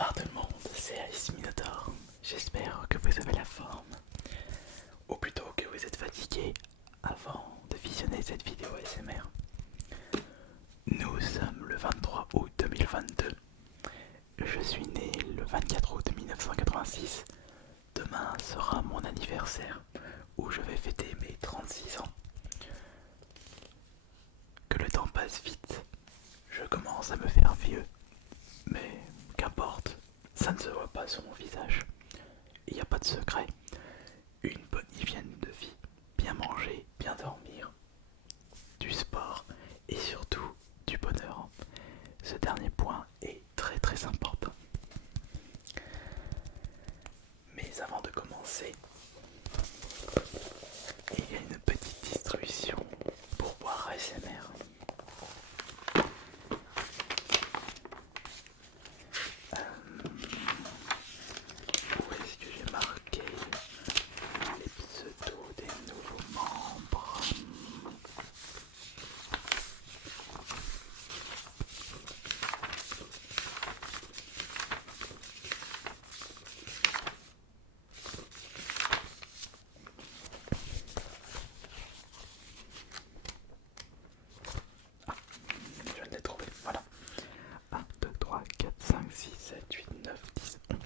Bonsoir tout le monde, c'est Alice Minotaur. J'espère que vous avez la forme, ou plutôt que vous êtes fatigué avant de visionner cette vidéo ASMR. Nous sommes le 23 août 2022. Je suis né le 24 août 1986. Demain sera mon anniversaire où je vais fêter mes 36 ans. Que le temps passe vite. Je commence à me faire vieux. Mais qu'importe, ça ne se voit pas sur mon visage. Il n'y a pas de secret. Une bonne hygiène de vie, bien manger, bien dormir, du sport et surtout du bonheur. Ce dernier point est très très important. Mais avant de commencer, il y a une petite distribution pour boire ASMR. Où est-ce que j'ai marqué les pseudos des nouveaux membres? Je viens de les trouver, voilà. 1, 2, 3, 4, 5, 6, 7, 8, 9, 10, 11.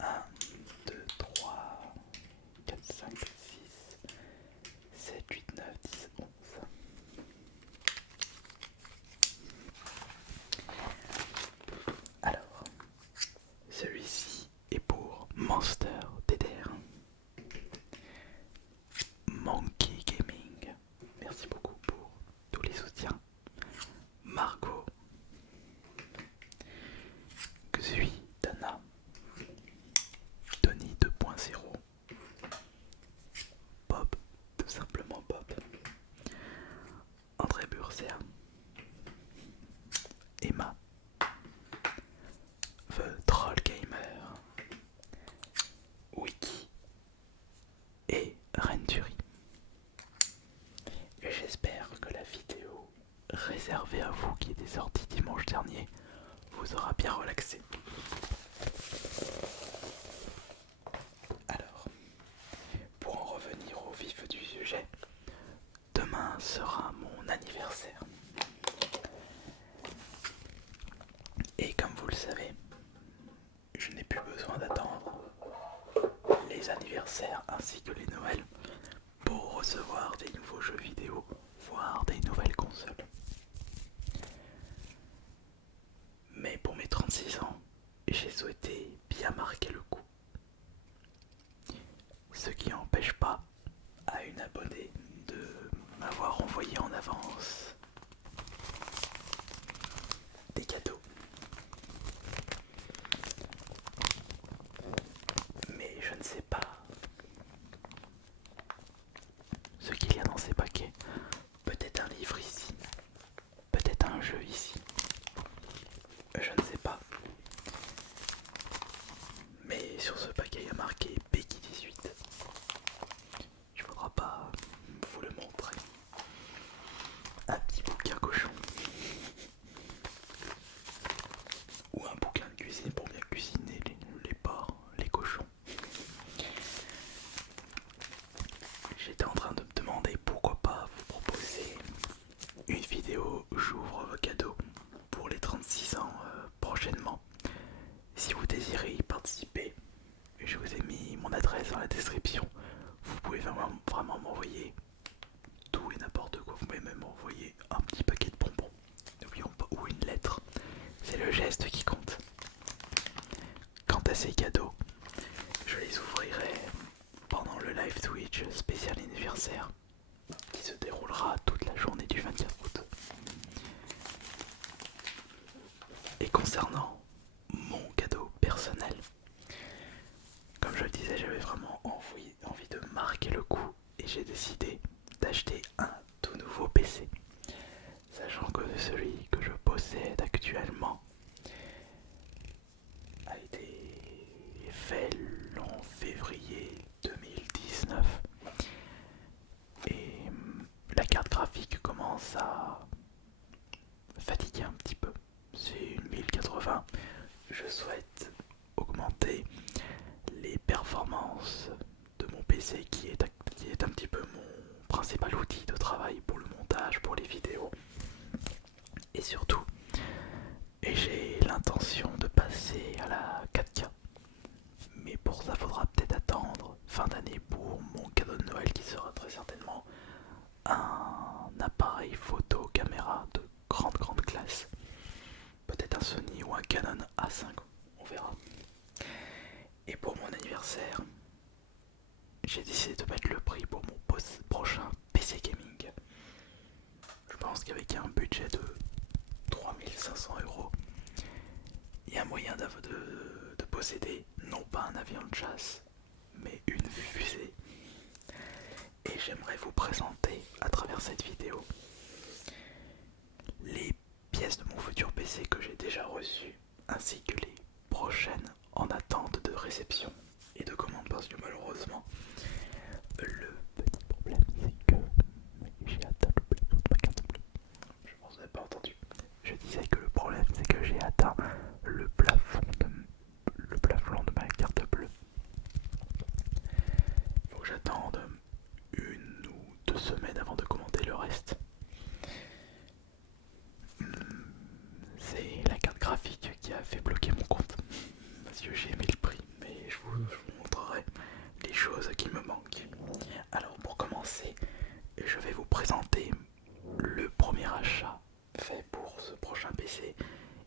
1, 2, 3, 4, 5, 6, 7, 8, 9, 10, 11. Alors, celui-ci est pour Monster DDR. Monkey Gaming, merci beaucoup pour tous les soutiens. Margot, Xui Dana, Tony 2.0, Bob, tout simplement Bob, André Burser, Emma, The Troll Gamer, Wiki et Renduri. Et j'espère que la vidéo réservée à vous qui est sortie dimanche dernier vous aura bien relaxé. Alors, pour en revenir au vif du sujet, demain sera mon anniversaire. Et comme vous le savez, je n'ai plus besoin d'attendre les anniversaires ainsi que les Noëls pour recevoir des nouveaux jeux vidéo, voire des nouvelles consoles. Mais pour mes 36 ans, j'ai souhaité bien marquer le coup. Ce qui n'empêche pas à une abonnée de m'avoir envoyé en avance des cadeaux. Mais je ne sais pas ce qu'il y a dans ces paquets. Peut-être un livre ici, peut-être un jeu ici. Je ne sais pas. Mais sur ce paquet il y a marqué Peggy 18. Il faudra pas vous le montrer. Un petit bouquin cochon. Ou un bouquin de cuisine pour bien cuisiner les porcs, les cochons. J'étais en train de me demander pourquoi pas vous proposer une vidéo où j'ouvre vos cadeaux pour les 36 ans prochainement. Si vous désirez y participer, je vous ai mis mon adresse dans la description. Vous pouvez vraiment m'envoyer tout et n'importe quoi. Vous pouvez même m'envoyer un petit paquet de bonbons. N'oublions pas, ou une lettre. C'est le geste qui compte. Quant à ces cadeaux, je les ouvrirai pendant le live Twitch spécial anniversaire qui se déroulera toute la journée du 24 août. Et concernant mon cadeau personnel, comme je le disais, j'avais vraiment envie de marquer le coup et j'ai décidé d'acheter un tout nouveau PC. Sachant que celui que je possède actuellement a été fait en février 2019 et la carte graphique commence à fatiguer un petit peu. C'est je souhaite augmenter les performances de mon PC qui est un petit peu mon principal outil de travail pour le montage, pour les vidéos. Et surtout, j'ai l'intention de passer à la 4K. Mais pour ça, faudra peut-être attendre fin d'année pour mon cadeau de Noël qui sera très certainement un appareil photo caméra de grande classe. Peut-être un Sony ou un Canon A5, on verra. Et pour mon anniversaire, j'ai décidé de mettre le prix pour mon prochain PC gaming. Je pense qu'avec un budget de 3500 €, il y a moyen de posséder non pas un avion de chasse, mais une fusée. Et j'aimerais vous présenter à travers cette vidéo les pièces de mon futur PC que j'ai déjà reçues, ainsi que les prochaines en attente de réception et de commande, parce que malheureusement le petit problème c'est que j'ai atteint le plafond de ma carte bleue. Je pense que vous n'avez pas entendu. Je disais que le problème c'est que j'ai atteint le plafond de ma carte bleue. Faut que j'attende 1 ou 2 semaines avant de commander le reste. C'est la carte graphique qui a fait bloquer mon compte, parce que j'ai aimé le prix, mais je vous montrerai les choses qui me manquent. Alors pour commencer, je vais vous présenter le premier achat fait pour ce prochain PC,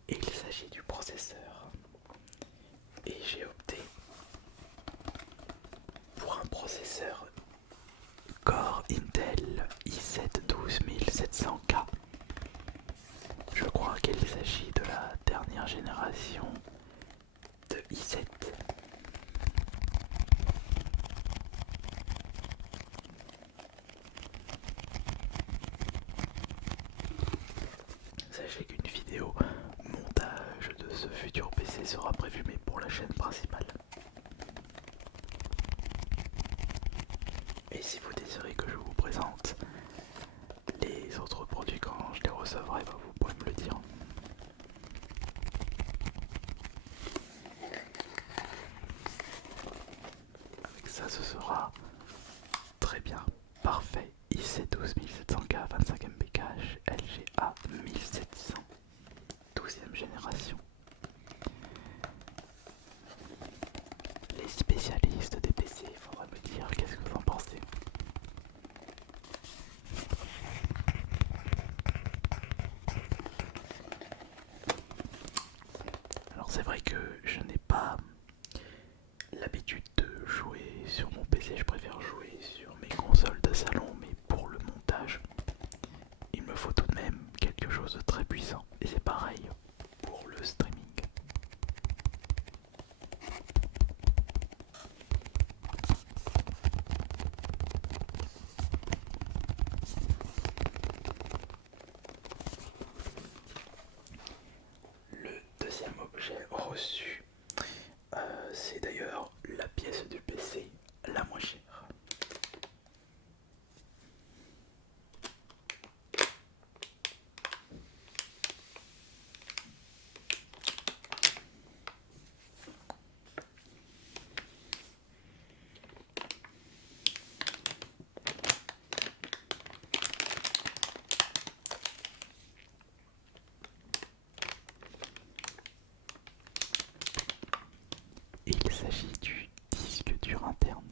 et il s'agit du processeur. Et j'ai opté pour un processeur Core Intel i7-12700K. Je crois qu'il s'agit de la dernière génération de i7. Sachez qu'une vidéo montage de ce futur PC sera prévue, mais pour la chaîne principale. Et si vous désirez que je vous présente les autres produits quand je les recevrai, vous pourrez me le dire. Avec ça, ce sera très bien, parfait. i7-12700K, 25 MB cache, LGA 1700, 12e génération. Les spécialistes des PC, il faudra me dire qu'est-ce que vous en pensez. Alors c'est vrai que je n'ai pas l'habitude de jouer sur mon PC, je préfère jouer sur mes consoles de salon, mais pour le montage, il me faut tout de même quelque chose de très puissant. Et c'est pareil pour le streaming. Le deuxième objet reçu, c'est d'ailleurs la pièce du PC la moins chère. Il s'agit du disque dur interne.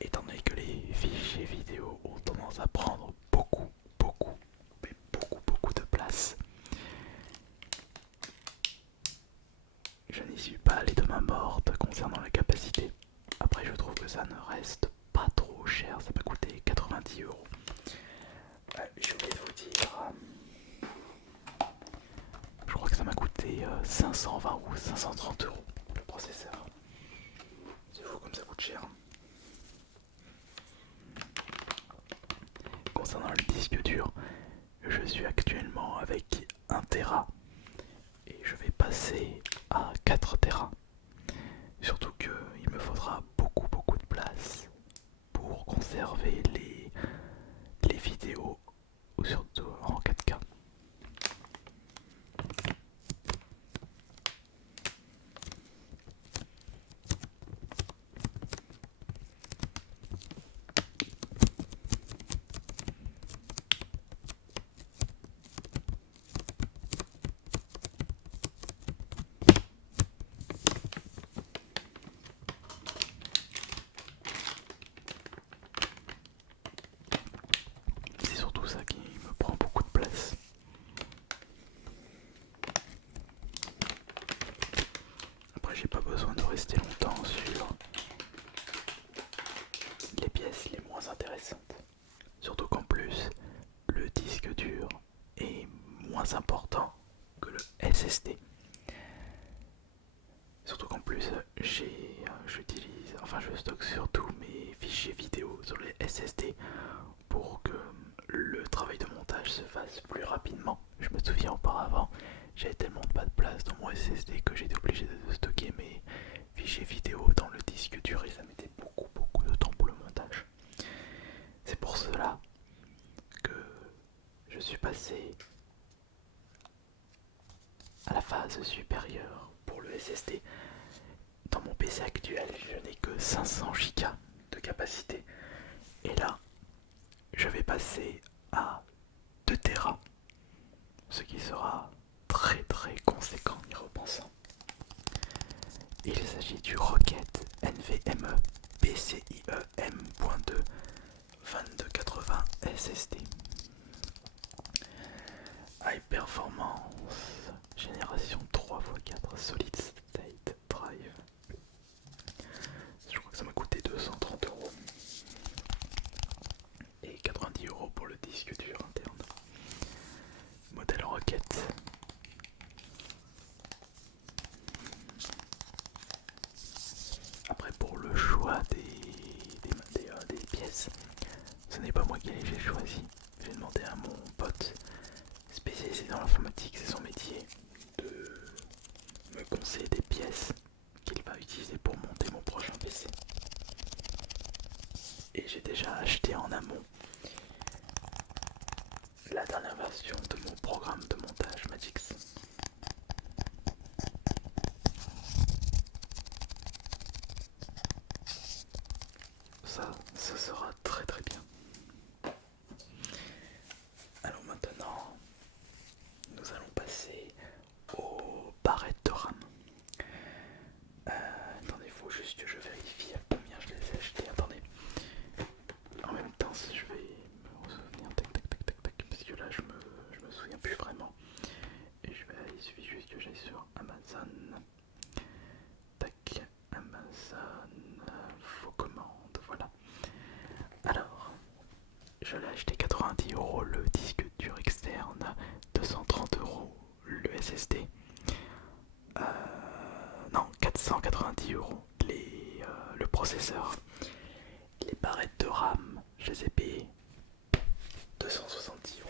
Étant donné que les fichiers vidéo ont tendance à prendre beaucoup de place, je n'y suis pas allé de main morte concernant la capacité. Après, je trouve que ça ne reste pas trop cher, ça m'a coûté 90 €. Je vais vous dire, je crois que ça m'a coûté 520 ou 530 € le processeur. C'est fou comme ça coûte cher. Concernant le disque dur, je suis actuellement avec 1 Tera et je vais passer à 4 Tera. Surtout qu'il me faudra beaucoup de place pour conserver les vidéos, ou surtout en 4K. enfin je stocke surtout mes fichiers vidéo sur les SSD pour que le travail de montage se fasse plus rapidement. Je me souviens auparavant, j'avais tellement pas de place dans mon SSD que j'étais obligé de stocker mes fichiers vidéo dans le disque dur et ça mettait beaucoup de temps pour le montage. C'est pour cela que je suis passé à la phase supérieure pour le SSD. Dans mon PC actuel, je n'ai que 500 Go de capacité. Et là, je vais passer à 2 Tera, ce qui sera très conséquent en y repensant. Il s'agit du Rocket NVMe PCIe M.2 2280 SSD. High Performance, génération 3x4 Solid State Drive. Je crois que ça m'a coûté 230 € et 90 € pour le disque dur interne. Modèle Rocket. Après pour le choix des pièces, ce n'est pas moi qui j'ai choisi. J'ai demandé à mon pote spécialisé dans l'informatique, c'est son métier, de me conseiller des pièces qu'il va utiliser pour monter mon prochain PC. Et j'ai déjà acheté en amont la dernière version de mon programme de montage Magix. Ça sera très bien. Alors maintenant, nous allons passer aux barrettes de RAM. Attendez, il faut juste que je vérifie à combien je les ai achetées. Attendez. En même temps, si je vais me souvenir, tac, parce que là je me souviens plus vraiment. Et il suffit juste que j'aille sur Amazon. Tac, Amazon, vos commandes, voilà. Alors, je l'ai acheté 90 € le disque dur externe, 230 € le SSD. Non, 490 € le processeur. Les barrettes de RAM, je les ai payées 270 €.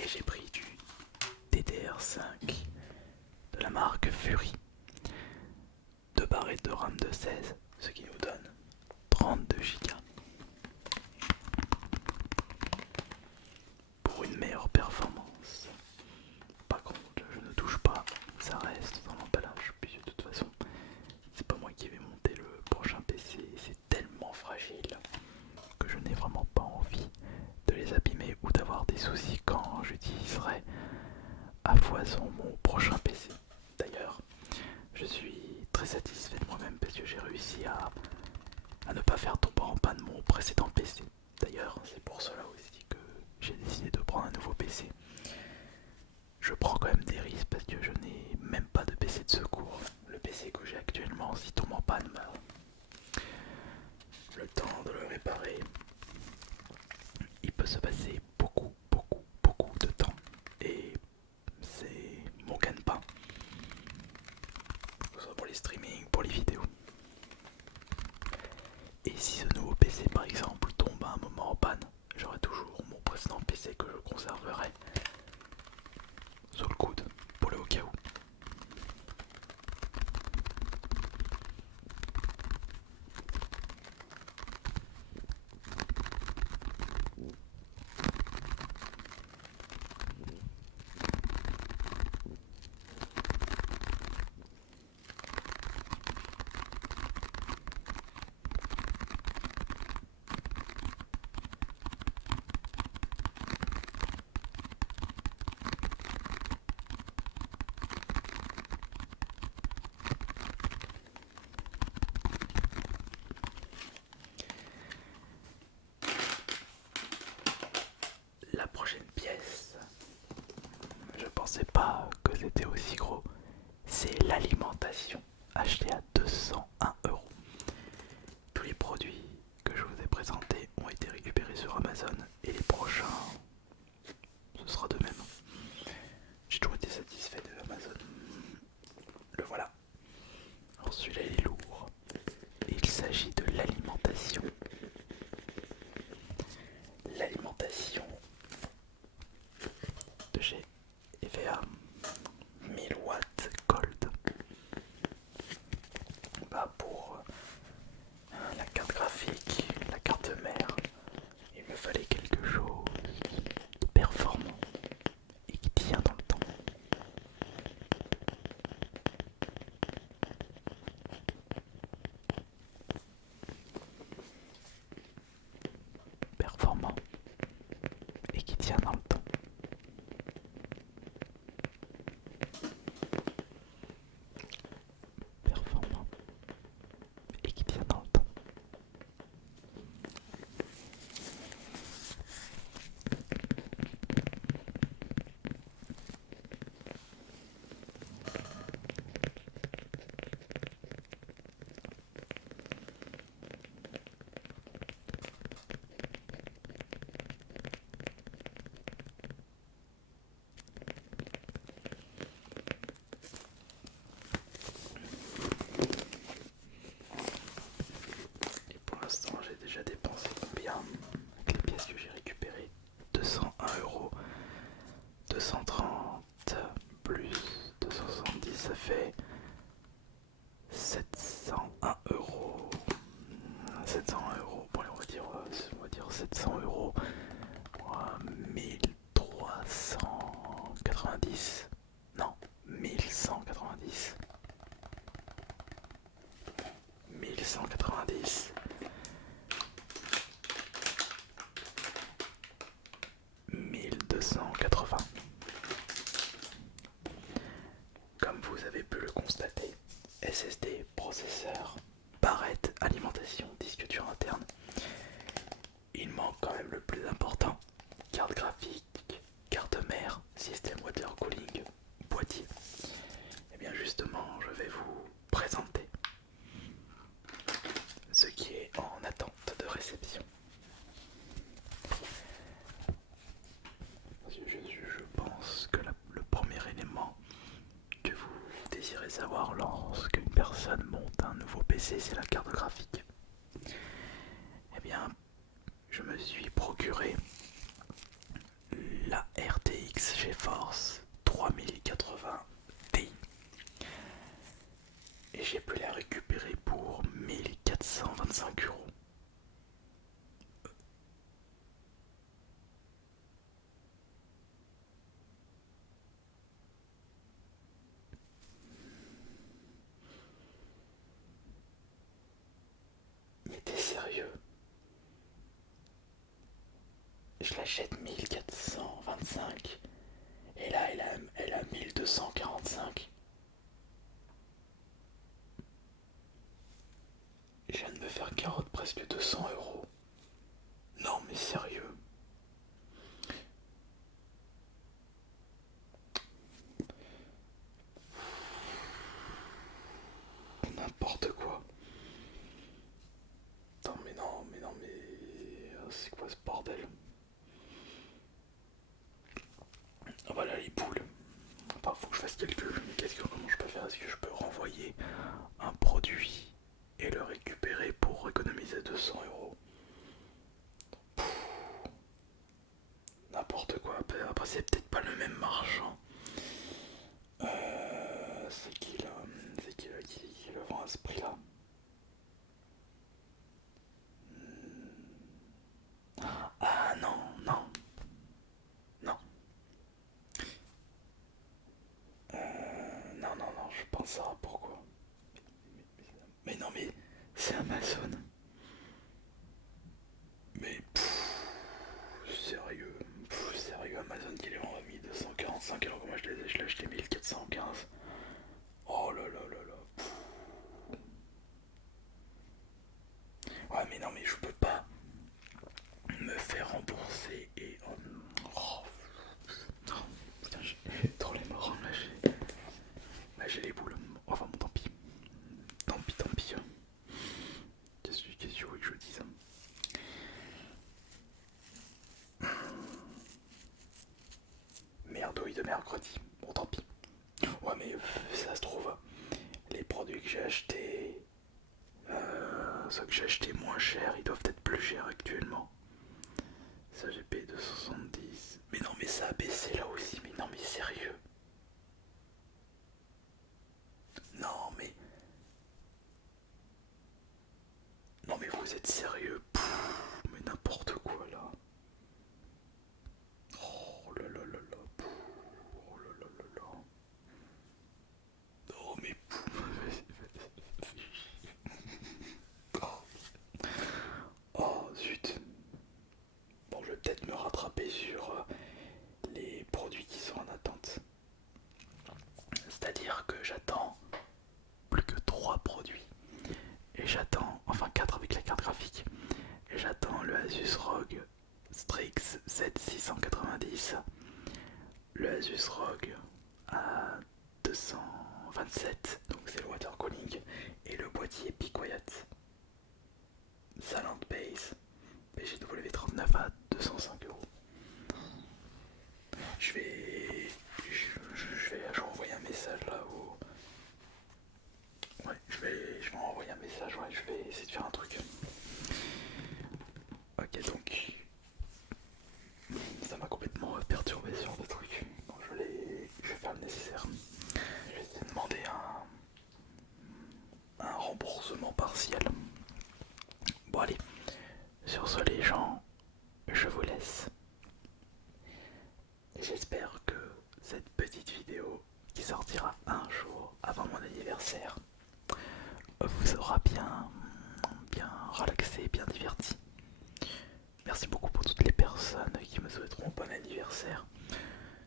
Et j'ai pris du DDR5 de la marque Fury. 2 barrettes de RAM de 16, ce qui nous donne 32 Go. Pour une meilleure performance. Par contre, je ne touche pas, ça reste dans l'emballage, puis de toute façon, c'est pas moi qui vais monter le prochain PC, c'est tellement fragile que je n'ai vraiment pas envie de les abîmer ou d'avoir des soucis quand j'utiliserai à foison mon prochain PC. D'ailleurs, je suis très satisfait de moi-même parce que j'ai réussi à ne pas faire tomber en panne mon précédent PC. D'ailleurs, c'est pour cela aussi que j'ai décidé de prendre un nouveau PC. Je prends quand même des risques parce que je n'ai même pas de PC de secours. Le PC que j'ai actuellement, s'il tombe en panne, le temps de le réparer, il peut se passer beaucoup de temps. Et c'est mon gagne-pain. Que ce soit pour les streamings, pour les vidéos. Et si ce nouveau PC par exemple tombe à un moment en panne, j'aurai toujours mon précédent PC que je conserverai sur le coude pour le au cas où. La prochaine pièce, je pensais pas que c'était aussi gros, c'est l'alimentation, achetée à 201 €. Tous les produits que je vous ai présentés ont été récupérés sur Amazon et les prochains, ce sera de même. J'ai toujours été satisfait de Amazon. Le voilà. celui-là il est lourd. Il s'agit de l'alimentation. L'alimentation de chez EVA 1000 watts Gold. Pour la carte graphique, la carte mère, il me fallait quelque chose de performant et qui tient dans le temps. Performant et qui tient dans le temps. Performant et qui tient dans le temps. Et pour l'instant, j'ai déjà dépensé combien avec les pièces que j'ai récupérées? 201 €. 230 plus 270, ça fait 701 €. 701 €, bon, on va dire 700 €. 1390, non, 1190. 1190. 1280. Comme vous avez pu le constater, SSD, processeur, barrette, alimentation, disque dur interne. Il manque quand même le plus important, carte graphique, carte mère, système water cooling, boîtier. Et bien justement, je vais vous présenter ce qui est en attente de réception. Je pense que le premier élément que vous désirez savoir lorsque une personne monte un nouveau PC, c'est la carte graphique. Eh bien, je me suis procuré la RTX GeForce 3080 Ti et j'ai pu la récupérer pour 1425 €. Mais t'es sérieux? Je l'achète 1425 et là elle a 1245. Je viens de me faire carotte presque 200 €. Non mais sérieux. N'importe quoi. Attends mais non c'est quoi ce bordel? Ah bah là les poules. Enfin faut que je fasse calcul. Comment je peux faire? Est-ce que je peux renvoyer un produit et le récupérer pour économiser 200 €? N'importe quoi. Après c'est peut-être pas le même marchand. C'est qui là? C'est qui là qui le vend à ce prix là? Ah non, non, non. Non, je pense ça. Pourquoi? Mais non, mais c'est Amazon. Mais sérieux, sérieux, Amazon qui les vend à 1245 alors que moi je l'ai acheté 1415. Oh là là là là. Ouais mais non mais je peux pas me faire rembourser et... Oh, putain j'ai trop les morts là j'ai les boules. Enfin bon tant pis. Tant pis. Qu'est-ce que tu veux que je dise? Merdouille de mercredi. Bon tant pis. Ouais mais ça se trouve, les produits que j'ai achetés ça que j'ai acheté moins cher, ils doivent être plus chers actuellement. Ça j'ai payé 270. Mais non mais ça a baissé là aussi, mais non mais sérieux. Non mais. Non mais vous êtes sérieux. Mais n'importe quoi là. Oh là là là là. Oh là là là là. Oh mais. Oh zut. Bon, je vais peut-être me rattraper sur les produits qui sont en attente. C'est-à-dire que j'attends plus que 3 produits. Et j'attends, enfin 4 avec la carte graphique. Et j'attends le Asus ROG Strix Z690, le Asus ROG à 227, donc c'est le water cooling, et le boîtier Be Quiet Silent Base PGW39 à 205 euros. Je vais envoyer un message là où. Ouais, je vais envoyer un message, ouais, je vais essayer de faire un truc. Ok, donc ça m'a complètement perturbé sur le truc. Donc je vais faire le nécessaire. Je vais essayer de demander un remboursement partiel. Bon allez, sur ce les gens, je vous laisse. J'espère que cette petite vidéo qui sortira un jour avant mon anniversaire vous aura bien relaxé, bien diverti. Merci beaucoup pour toutes les personnes qui me souhaiteront bon anniversaire.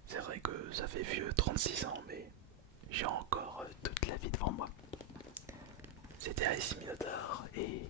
C'est vrai que ça fait vieux 36 ans, mais j'ai encore toute la vie devant moi. C'était Ice Minotaur et